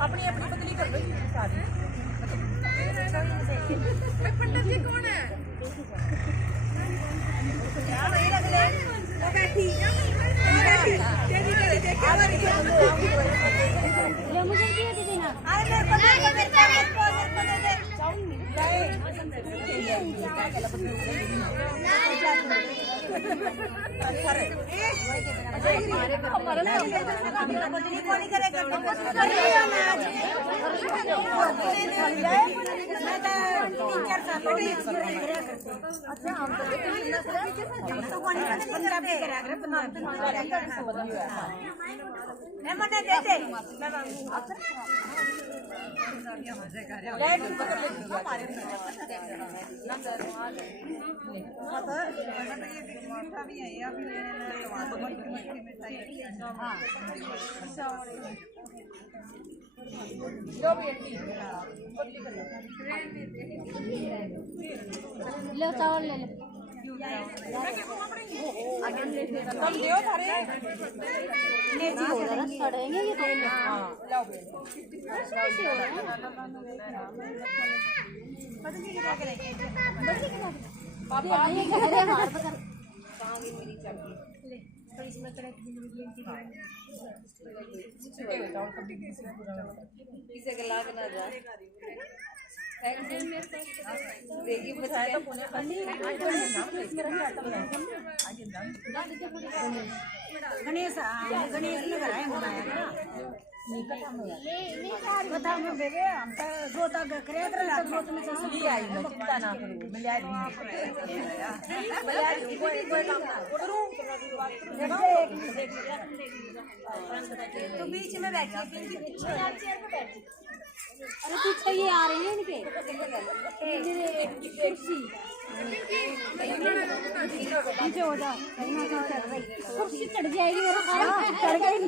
अपनी अपनी पतली कर लो सारी। पंडित जी कौन है? वो बैठी मुझे दिए दीदी ना। अरे मेरे को दे दे। लो चावल ले लो। हम दियो थारे ले जी हो रहा सड़ेंगे ये तेल। हां लाओ कैसे हो रहा है पता नहीं क्या करेंगे पापा ये घरे मार पकड़ पाऊंगी मेरी चाबी ले तो इसमें कड़क की इसे गला के ना जा देखिए बताया तो पुणे गणेश गणेश ने कराया बनाया बता मैं बेबे हम तो जो तक करे तो जो तुम्हें ससुरी आई है चिंता ना करो मिल जाएगी कोई काम ना करूं तो बीच में बैठिए चेयर पे बैठिए। अरे पीछे ये आ रहे हैं इनके नीचे हो जाओ कुर्सी चढ़ जाएगी मेरा चढ़ गई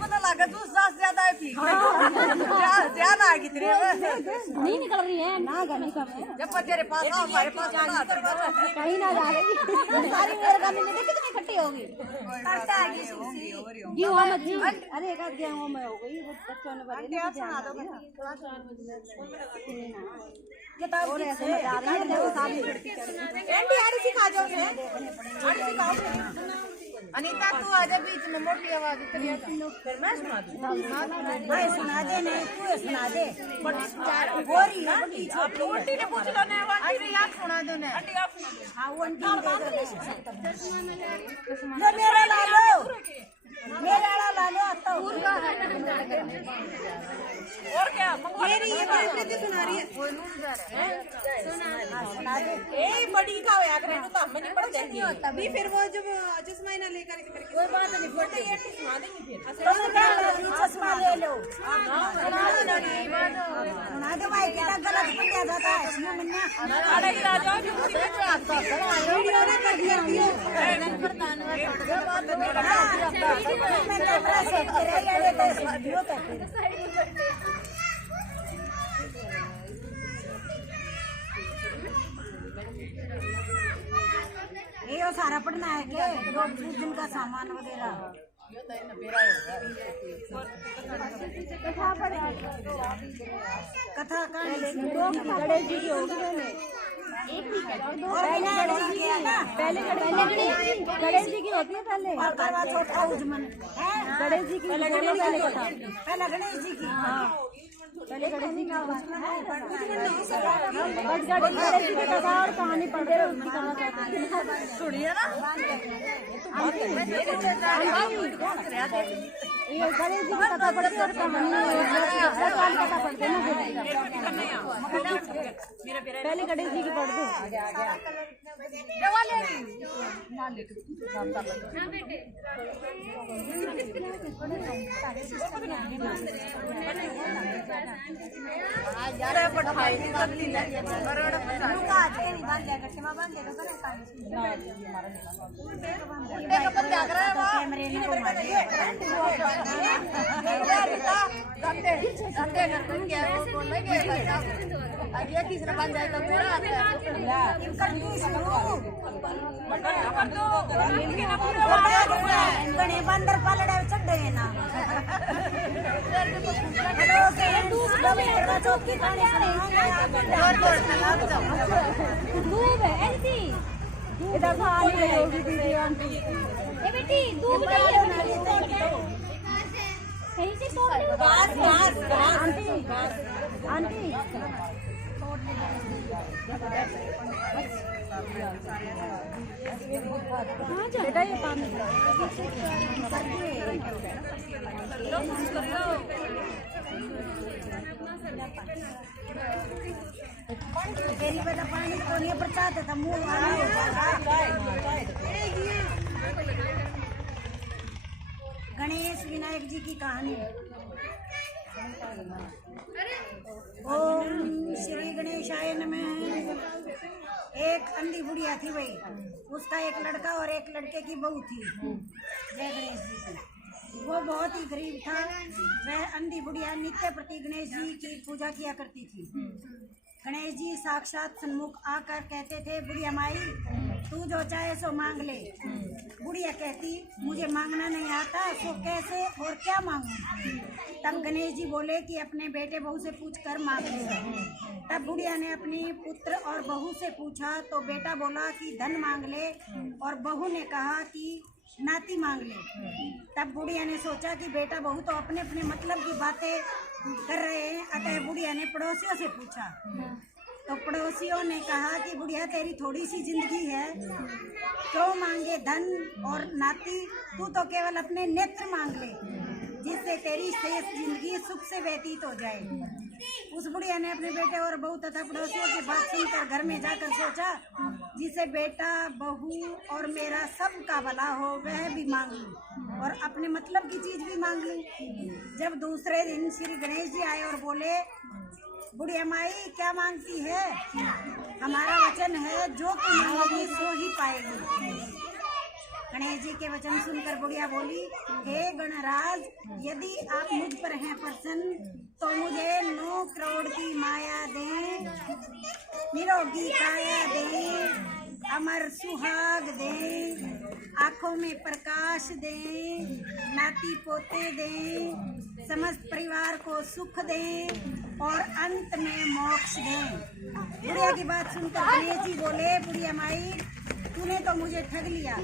पता लगा तू सास ज्यादा है ज्यादा आएगी तेरे नहीं निकल रही है ना गाने का जब तेरे पास आओ हमारे पास कहीं ना जा रही सारी मेरे गाने में देखी कितनी खट्टी होगी करता है ये हुआ मत जी अरे एक आध गेहूं में हो गई बच्चों ने बड़े आप सुना दो थोड़ा 4 बजे ये तो और ऐसे आ रही है देखो साहब एंटी आड़ी सिखा जाओ आड़ी सिखाओ अनीता तू आजा बीच में मोटी आवाज उतरी फिर मैं सुना दूं भाई सुना दे नहीं तू सुना दे गोरी ना आप आंटी ने पूछ लो ना आंटी आप सुना दो ना आंटी आप सुना दो हां वो आंटी मेरा ला लो मेरा ला लो आता और क्या मेरी ये प्रीति सुना रही है सुना दे ए बड़ी का होया करे तो हमें नहीं पड़ जाएगी नहीं फिर वो जब चश्मा ना लेकर कोई बात नहीं फोटो ये सुना देंगे फिर चश्मा ले लो सुना दो भाई क्या गलत बन जाता है इसमें मन्ना अरे आ जाओ वीडियो ने कर दिया मैं कैमरा सेट कर रही है तो वीडियो कर ये सारा पढ़ना है के रोज दिन का सामान वगैरह कथा गणेश जी की होगी पहले गणेश जी की होती है पहले छोटा गणेश जी की पहले गणेश जी की पहले गणेश जी का गणेश जी की कथा और कहानी पढ़ रहे उसकी करना चाहते हैं सुनिए ना ये गणेश जी की कथा पढ़ते और कहानी कथा पढ़ते ना पहले गणेश जी की पढ़ दो। किसने बन जाए तो मेरा गणे बंदर पालड़ा चढ़े ना बेटी दूध सही से आंटी बेटा ये पानी तेरी बेटा पानी तो नहीं पर चाहता था मुँह गणेश विनायक जी की कहानी। ओम श्री गणेशाय नमः। एक अंधी बुढ़िया थी भाई, उसका एक लड़का और एक लड़के की बहू थी। जय गणेश जी की। वो बहुत ही गरीब था। वह अंधी बुढ़िया नित्य प्रति गणेश जी की पूजा किया करती थी। गणेश जी साक्षात सन्मुख आकर कहते थे, बुढ़िया माई तू जो चाहे सो मांग ले। बुढ़िया कहती, मुझे मांगना नहीं आता, सो कैसे और क्या मांगूं? तब गणेश जी बोले कि अपने बेटे बहू से पूछ कर मांग ले। तब बुढ़िया ने अपनी पुत्र और बहू से पूछा तो बेटा बोला कि धन मांग ले और बहू ने कहा कि नाती मांग ले। तब बुढ़िया ने सोचा कि बेटा बहू तो अपने अपने मतलब की बातें कर रहे हैं, अतः बुढ़िया ने पड़ोसियों से पूछा तो पड़ोसियों ने कहा कि बुढ़िया तेरी थोड़ी सी जिंदगी है, क्यों मांगे धन और नाती? तू तो केवल अपने नेत्र मांग ले, जिससे तेरी शेष जिंदगी सुख से व्यतीत हो जाए। उस बुढ़िया ने अपने बेटे और बहू तथा पड़ोसियों की बात सुनकर घर में जाकर सोचा, जिसे बेटा बहू और मेरा सबका भला हो वह भी मांग लूं और अपने मतलब की चीज भी मांग लूं। जब दूसरे दिन श्री गणेश जी आए और बोले, बुढ़िया माई क्या मांगती है? हमारा वचन है जो तू मांगेगी सो ही पाएगी। गणेश जी के वचन सुनकर बुढ़िया बोली, हे गणराज यदि आप मुझ पर हैं प्रसन्न तो मुझे 9 करोड़ की माया दें, निरोगी काया दें, अमर सुहाग दें, आँखों में प्रकाश दें, नाती पोते दें, समस्त परिवार को सुख दें और अंत में मोक्ष दें। बुढ़िया की बात सुनकर गणेश जी बोले, बुढ़िया माई तूने तो मुझे ठग लिया,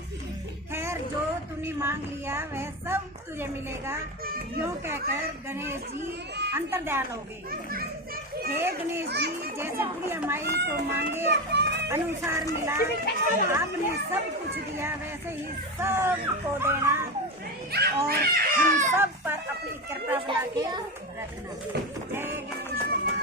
खैर जो तूने मांग लिया वह सब तुझे मिलेगा। यूँ कहकर गणेश जी अंतर्ध्यान हो गए। हे गणेश जी जैसे बुढ़िया माई को मांगे अनुसार मिला, आपने सब कुछ दिया, वैसे ही सब को देना और हम सब पर अपनी कृपा बना के रखना। जय गणेश भगवान।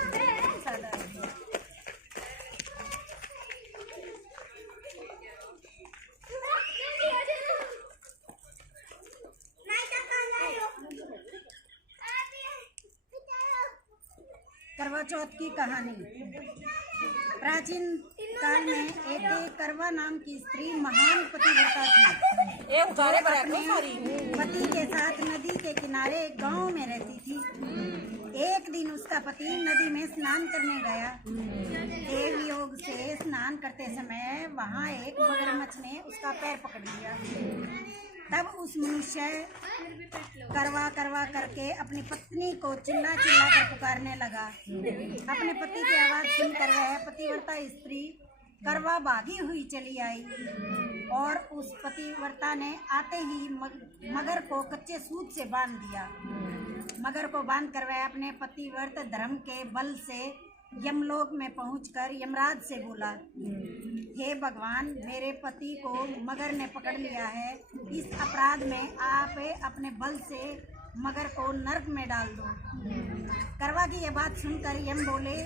करवा चौथ की कहानी। प्राचीन काल में एक करवा नाम की स्त्री महान पतिव्रता थी। अपने पति के साथ नदी के किनारे गांव में रहती थी। एक दिन उसका पति नदी में स्नान करने गया। देव योग से स्नान करते समय वहां एक मगरमच्छ ने उसका पैर पकड़ लिया। तब उस मनुष्य करवा करवा करके अपनी पत्नी को चिल्ला चिल्ला कर पुकारने लगा। अपने पति की आवाज़ सुनकर वह पतिव्रता स्त्री करवा भागी हुई चली आई और उस पतिव्रता ने आते ही मगर को कच्चे सूत से बांध दिया। मगर को बांध कर वह अपने पतिव्रत धर्म के बल से यमलोक में पहुंचकर यमराज से बोला, हे भगवान मेरे पति को मगर ने पकड़ लिया है, इस अपराध में आप अपने बल से मगर को नरक में डाल दो। करवा की यह बात सुनकर यम बोले,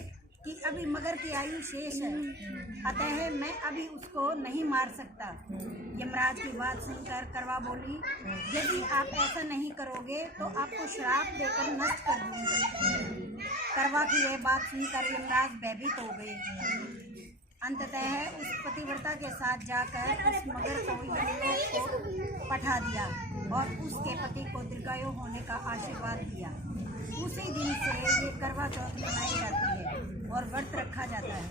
कि अभी मगर की आयु शेष है, अतः मैं अभी उसको नहीं मार सकता। यमराज की बात सुनकर करवा बोली, यदि आप ऐसा नहीं करोगे तो आपको श्राप देकर नष्ट कर दूंगी। करवा की यह बात सुनकर यमराज भयभीत हो गए। अंततः उस पतिव्रता के साथ जाकर उस मगर को यमलोक को पठा दिया और उसके पति को दीर्घायु होने का आशीर्वाद दिया। उसी दिन से ये करवा चौथ मनाई जाती है और व्रत रखा जाता है।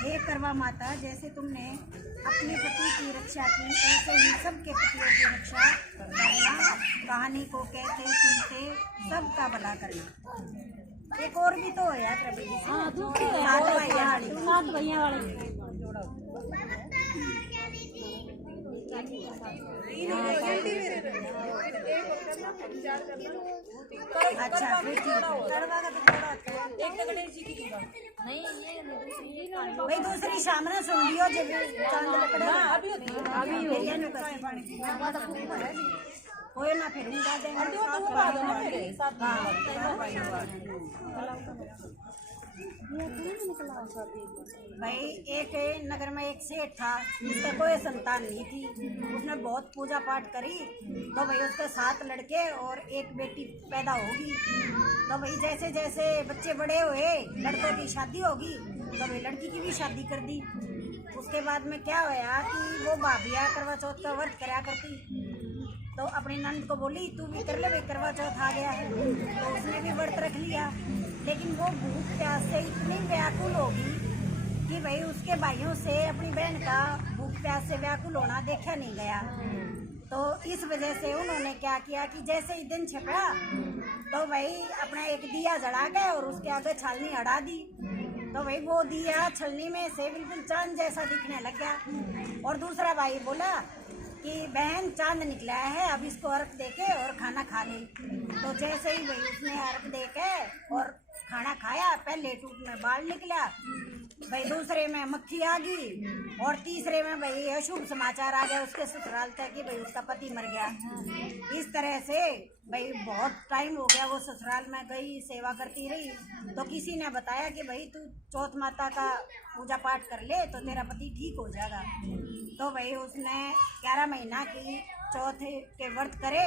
हे करवा माता, जैसे तुमने अपने पति की रक्षा की, ऐसे ही सबके पतियों की रक्षा करना। कहानी को कहते सुनते सबका भला करना। एक और भी तो है प्रभु जी, सात भैया वाली। अच्छा भाई दूसरी सामने सुन लियो जब कोई ना फिर भाई एक नगर में एक सेठ था, जिसका कोई संतान नहीं थी। उसने बहुत पूजा पाठ करी तो भाई उसके 7 लड़के और एक बेटी पैदा होगी। तो भाई जैसे जैसे बच्चे बड़े हुए, लड़कों की शादी होगी तो भाई लड़की की भी शादी कर दी। उसके बाद में क्या हुआ कि वो भाभिया करवा चौथ का व्रत कराया करती, तो अपनी नंद को बोली तू भी कर ले भाई, करवा चौथ आ गया है। तो उसने भी व्रत रख लिया, लेकिन वो भूख प्यास से इतनी व्याकुल होगी कि भाई उसके भाइयों से अपनी बहन का भूख प्यास से व्याकुल होना देखा नहीं गया। तो इस वजह से उन्होंने क्या किया कि जैसे ही दिन छिपा तो भाई अपना एक दिया जला के और उसके आगे छालनी अड़ा दी। तो भाई वो दिया छलनी में से बिल्कुल चांद जैसा दिखने लग गया। और दूसरा भाई बोला कि बहन चांद निकला है, अब इसको अर्घ देके और खाना खा ले। तो जैसे ही भाई उसने अर्घ देके और खाना खाया, पहले टूट में बाल निकला, भाई दूसरे में मक्खी आ गई और तीसरे में भाई अशुभ समाचार आ गया उसके ससुराल तक कि भाई उसका पति मर गया। इस तरह से भाई बहुत टाइम हो गया वो ससुराल में गई, सेवा करती रही। तो किसी ने बताया कि भाई तू चौथ माता का पूजा पाठ कर ले तो तेरा पति ठीक हो जाएगा। तो भाई उसने 11 महीना की चौथ के व्रत करे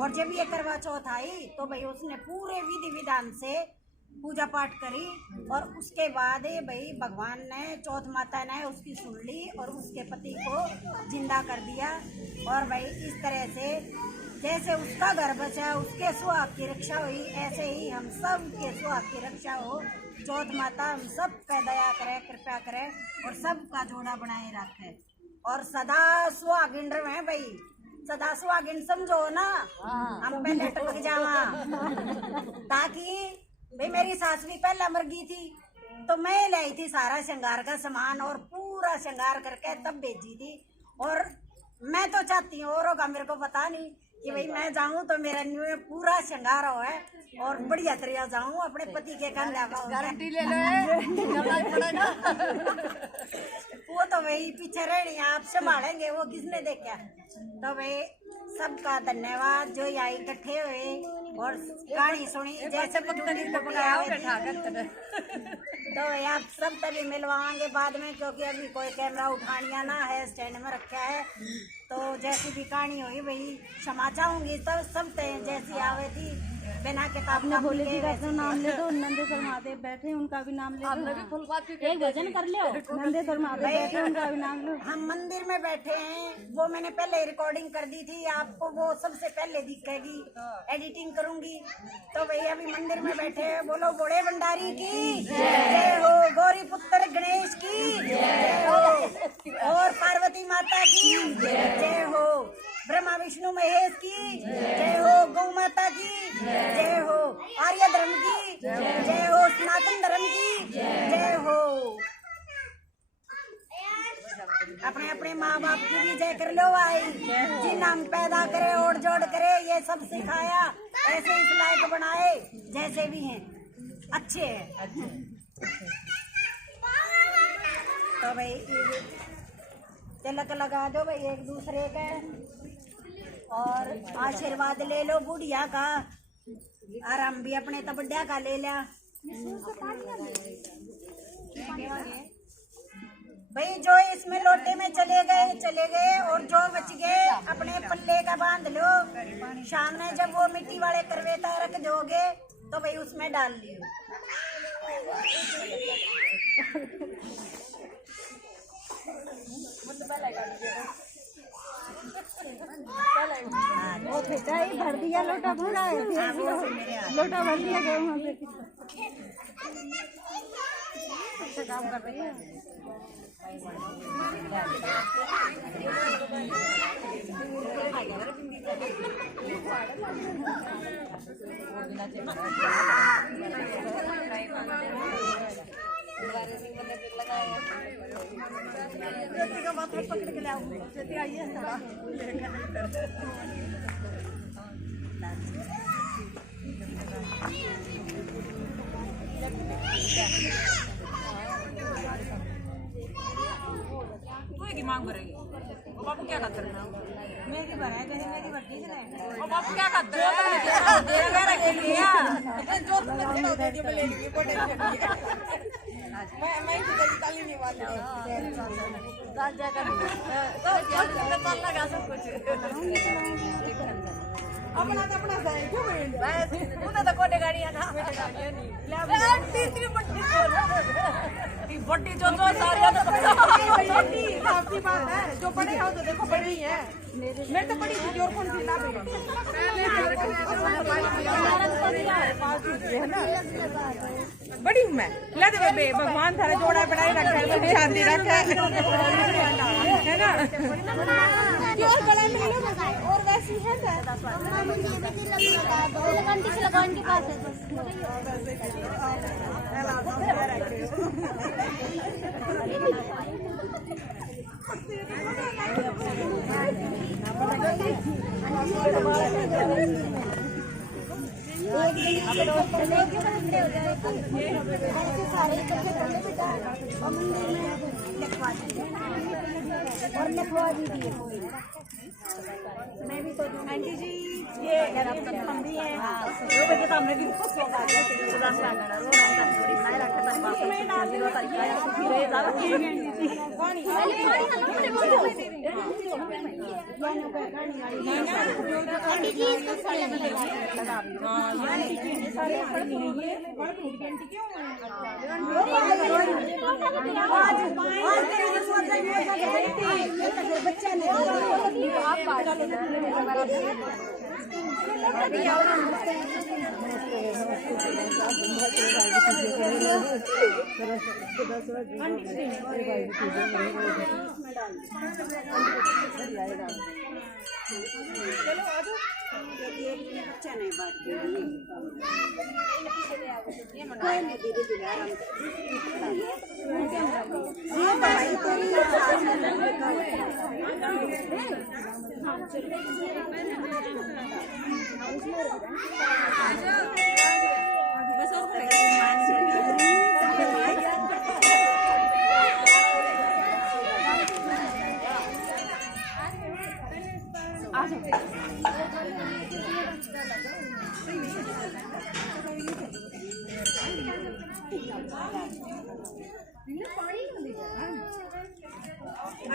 और जब ये करवा चौथ आई तो भाई उसने पूरे विधि विधान से पूजा पाठ करी और उसके बाद भाई भगवान ने, चौथ माता ने उसकी सुन ली और उसके पति को जिंदा कर दिया। और भाई इस तरह से जैसे उसका घर बचा, उसके सुहाग की रक्षा हुई, ऐसे ही हम सब के सुहाग की रक्षा हो। चौथ माता हम सब पे दया करे, कृपा करे और सबका जोड़ा बनाए रखे और सदा सुहागिन रहे भाई, सदा सुहागिन समझो ना। हम पहले टपक जावा ताकि भाई मेरी सास भी पहले मर गई थी तो मैं लाई थी सारा श्रृंगार का सामान और पूरा श्रृंगार करके तब भेजी थी। और मैं तो चाहती हूँ औरों का मेरे को पता नहीं कि भाई मैं जाऊँ तो मेरा न्यू में पूरा श्रृंगार हो है और बढ़िया तरीका जाऊँ अपने पति के कंधे पर। गारंटी ले लो वो तो भाई पीछे रहनी आप संभालेंगे, वो किसने देखा। तो भाई सबका धन्यवाद जो यहाँ इकट्ठे हुए और कहानी सुनी जैसे तो आप सब तभी मिलवाएंगे बाद में, क्योंकि अभी कोई कैमरा उठानिया ना है, स्टैंड में रखा है। तो जैसी भी कहानी हुई भाई क्षमा चाहूंगी तब सब जैसी आवे थी बिना किताब आपने भोले जी का तो नाम ले दो, नंदेश्वर महादेव बैठे उनका भी नाम ले दो, एक भजन कर लो, नंदेश्वर महादेव बैठे उनका भी नाम लो। हम मंदिर में बैठे हैं, वो मैंने पहले रिकॉर्डिंग कर दी थी, आपको वो सबसे पहले दिखेगी, एडिटिंग करूंगी। तो भाई अभी मंदिर में बैठे हैं, बोलो बड़े भंडारी की जय हो, गौरी पुत्र गणेश की जय हो और पार्वती माता की जय हो, ब्रह्मा विष्णु महेश की जय हो, गौ माता की जय हो, आर्य धर्म की जय हो, सनातन धर्म की जय हो। अपने अपने माँ बाप की भी जय कर लो भाई, जी नाम पैदा करे और जोड़ करे, ये सब सिखाया, ऐसे इस लायक बनाए जैसे भी हैं अच्छे हैं। तो भाई तिलक लगा दो भाई एक दूसरे के और आशीर्वाद ले लो बुढ़िया का, और हम भी अपने तबड्या का ले लिया। भाई जो इसमें लोटे में चले गए और जो बच गए अपने पल्ले का बांध लो। शाम में जब वो मिट्टी वाले करवेता रख दोगे तो भाई उसमें डाल लियो। वो बेटा ही भर दिया लोटा भरा है, लोटा भर दिया गया वहाँ पे। अच्छा काम कर रही है। पकड़ के लाओ, आइए की मांग भरेगी। बापू क्या करते हैं? मेरी भराए तो मेरी भट्टी से नहीं। और बापू क्या करते हैं? दे मेरा के लिया। जो तुमने खड़ा दे दिया मैं ले लूंगी कोटे से। मैं तो ताली नहीं वाली। दाल जा कर तो ताल लगा सब कुछ। अपना सही क्यों बोल? बस उधर तो कोटे गाड़ियां ना। तीसरी भट्टी बट्टी जो सारी आपकी बात है। जो पढ़े हो तो देखो पढ़ी है। मैं तो पढ़ी थी और कौन सी लाभ बड़ी हूँ मैं। ला दे बे भगवान थारा जोड़ा बनाए रखा है, शांति रखा है ना। क्यों बड़ा मिलो और वैसी है लगान के पास और लिखवा दीजिए। मैं भी तो आंटी जी ये हम भी है वो बच्चे सामने भी बच्चा नहीं बात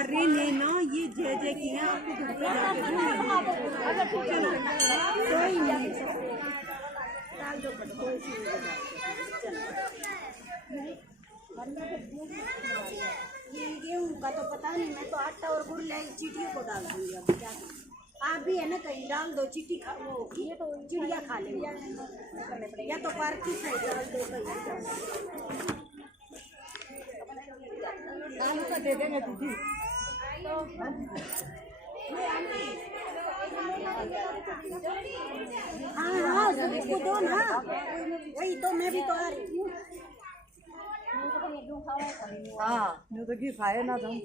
अरे नहीं ना ये जय की है आपको घर पे कोई नहीं डाल दो कोई ये गेहूं का तो पता नहीं। मैं तो आटा और गुड़ ले चीटियों को डाल दूंगी। अब क्या आप भी है ना कहीं डाल दो चीटी खा वो ये तो चिड़िया खा लेंगे या तो पार्क की साइड डाल दो आलू का दे देंगे दीदी। हाँ उसको दो ना। वही तो मैं भी तो आ रही हूँ। हाँ मैं तो घी खाए ना जाऊँ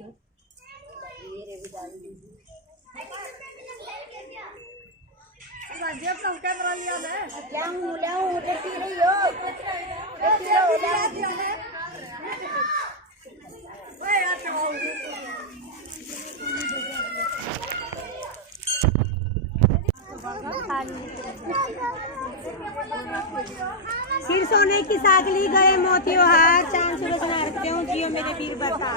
तो कैमरा लिया है क्या देखती रही हो सिर सोने की सागली गए मोतियों हार चांद सूरज नारते हूँ जियो मेरे वीर बता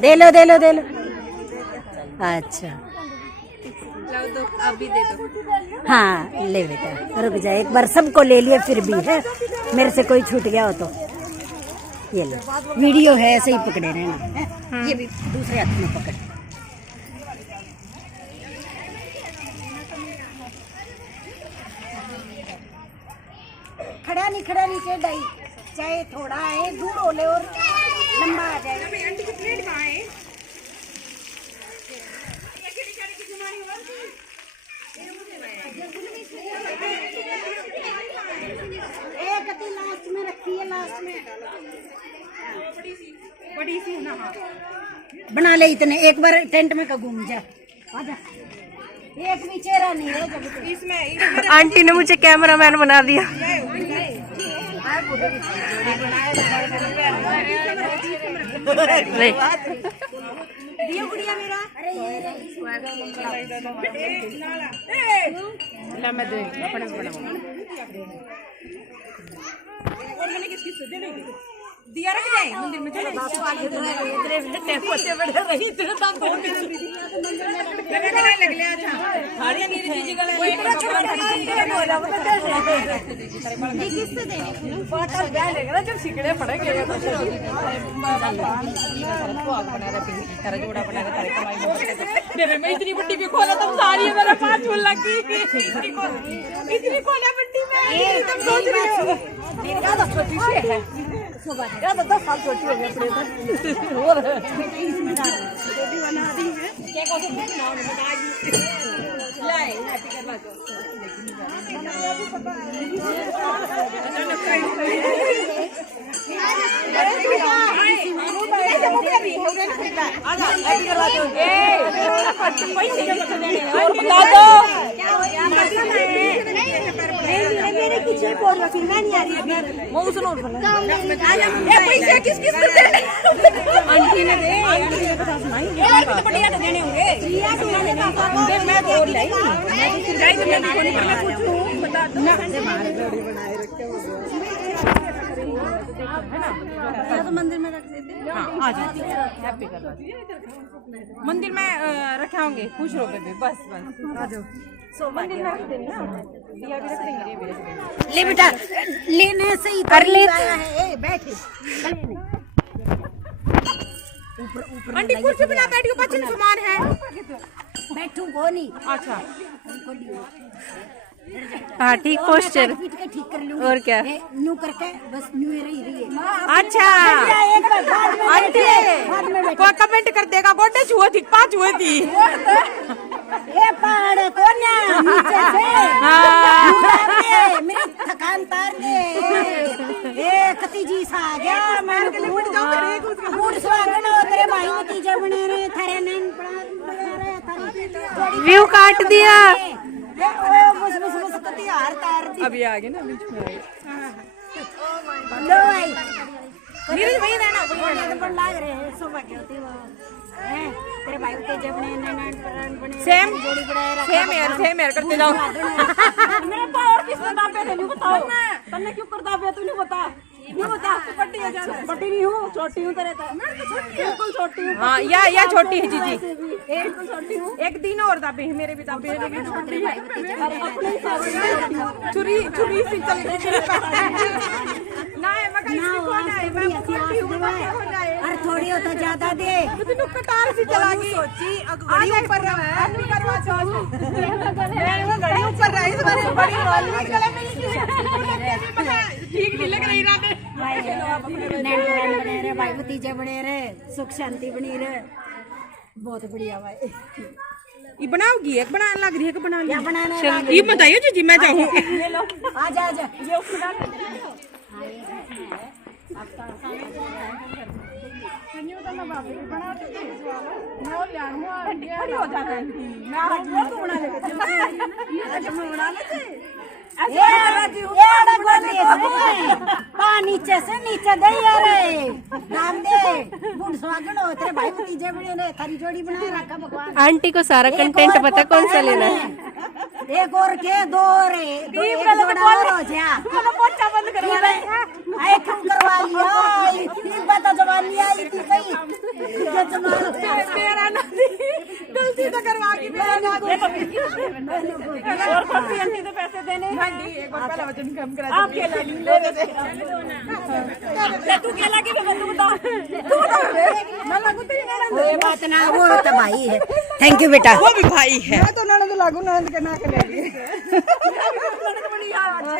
दे लो अच्छा अभी दे दो। हाँ ले बेटा रुक जाए एक बार सबको ले लिया फिर भी है मेरे से कोई छूट गया हो तो ये लो वीडियो है ऐसे ही पकड़े रहना ये भी दूसरे हाथ में पकड़ खड़ा नहीं के डाई चाहे थोड़ा है दूर होले और लंबा आ जाए लास्ट में रखी है लास्ट में बड़ी सी ना बना ले इतने एक बार टेंट में का घूम जा आजा एक भी चेहरा नहीं है जब इसमें आंटी ने मुझे कैमरामैन बना दिया। दियो गुड़िया मेरा अरे ला मैं दे अपने बनाऊंगा और मैंने किसकी सुधे नहीं दिया रख जाए मंदिर में चले इतने टेपोते बैठे रही तेरे दाम तो लग ले अच्छा खाड़ी मेरी चीज गले कोई इतना छोटा नहीं बोला बता ये किससे देने बोतल बैठ लेगा जब सिकड़े पड़ेंगे तो आग बना रहा पिंकी तेरा जोड़ा बना रहा तेरे कमाई मेरे में इतनी बट्टी भी खोला तब सारी मेरा 5 फूल लगी इतनी खोला बट्टी में तुम सोच रहे हो मेरा तो छोटी सी है या तो 10 साल छोटी हो गई अपने और छोटी बना दी है क्या कौन सा बता दी लाई हैप्पी करवा दो मेरे की चीज बोल रही मैं नहीं आ रही वो सुनो पैसे किस किस को देने आंटी ने दे आंटी ने बता सुनाई ये तो बढ़िया तो देने होंगे जिया तुम्हारे पापा दे मैं बोल रही मैं जाई तो मैं कोनी पर मैं पूछूं बता दो ना गाड़ी बनाए रखे है ना तो मंदिर में रख देते हां आ जाती हैप्पी करवा मंदिर में रखे होंगे खुश रहो बेबी बस आ जाओ सो मंदिर में रख देंगे ना दिया भी रख देंगे ले बेटा लेने से ही कर ले आया है ए बैठ ऊपर आंटी कुर्सी पे ना बैठियो बच्चे सामान है बैठूं को नहीं अच्छा हाँ ठीक पोस्चर ठीक कर लूं और क्या न्यू करके बस न्यू रही अच्छा आंटी कोई कमेंट कर देगा गोटे छुआ थी 5 हुए थी ये पहाड़ कौन है नीचे से हाँ मेरी थकान तार दे ए कति जी सा आ गया मैं मूड स्वागत हो तेरे भाई नतीजे बने रहे थारे नैन पड़ा रहे थारी व्यू काट दिया ओ बस कति हार तार दी अभी आ गए ना बीच में लो भाई नीरज भाई रहना तो बड़ लाग रहे हैं सौभाग्य होती वो हैं तेरे भाई के जब नैन प्राण बने सेम जोड़ी बनाए सेम यार करते जाओ मेरे पावर किसने दाबे थे नहीं बताओ तन्ने क्यों कर दाबे तू नहीं बता पट्टी है ज्यादा पट्टी नहीं हूं छोटी हूं तेरे तो बिल्कुल छोटी हूं हां या छोटी है जीजी बिल्कुल छोटी हूं एक दिन और दाबे है मेरे भी दाबे है लेकिन छोटी है छुरी से चल ना है मगर ना इसको वास्ते बड़ी हंसी हो जाए अरे थोड़ी हो तो ज्यादा दे तू कतार से चला गई सोची घड़ी ऊपर रहा है करवा मैं घड़ी ऊपर रही इस बार बड़ी वाली गले में ठीक नहीं लग रही रात नैन प्राण बने रहे भाई भतीजे बने रहे सुख शांति बनी रहे बहुत बढ़िया भाई ये बनाओगी एक बनाने लग रही है कि बना क्या ली बनाना चल ये बताइए जी मैं जाऊंगी ये लो आजा ये उसमें डाल नीचे से नीचे दे यार नाम दे गुड स्वागत हो तेरे भाई भतीजे बने ने थारी जोड़ी बना रखा भगवान। आंटी को सारा कंटेंट पता कौन सा लेना है। एक और के दो रे एक जोड़ा और हो जा पोछा बंद करवा आए क्यों करवा लिया ये बता जवानी आई थी सही ये जमाना मेरा नहीं गलती तो करवा की और कॉफी आंटी तो पैसे देने एक बार पहला वजन कम करा आप केला ले दे तू केला की तू बता मैं लागू तेरी ननद ये बात ना वो तो भाई है। थैंक यू बेटा। वो भी भाई है मैं तो ननद लागू ननद के ना के ले ली बड़ी याद है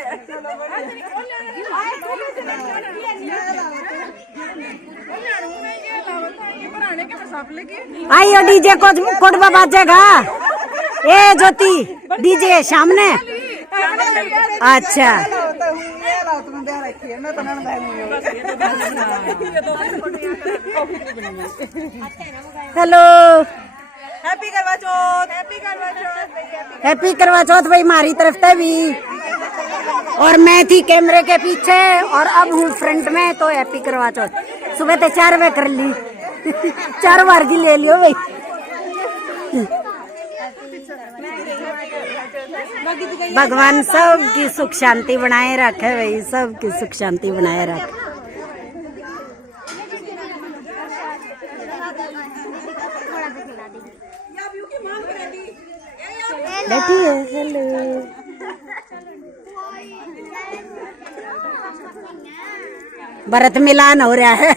आइयो डीजे को कोडबा बाजेगा ए ज्योति डीजे सामने अच्छा हेलो हैप्पी करवा चौथ हैप्पी करवा चौथ हैप्पी करवा चौथ भाई हमारी तरफ से भी। और मैं थी कैमरे के पीछे और अब हूँ फ्रंट में तो हैप्पी करवा चौथ। सुबह तो 4 बजे कर ली 4 बार की ले लियो भाई। भगवान सबकी सुख शांति बनाए रखे भाई सबकी सुख शांति बनाए रखे। बैठी है हेलो भरत मिलान हो रहा है।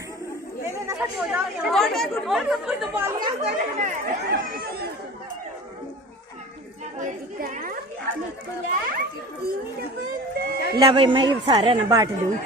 ला भाई मैं ये सारे ना बांट दूं।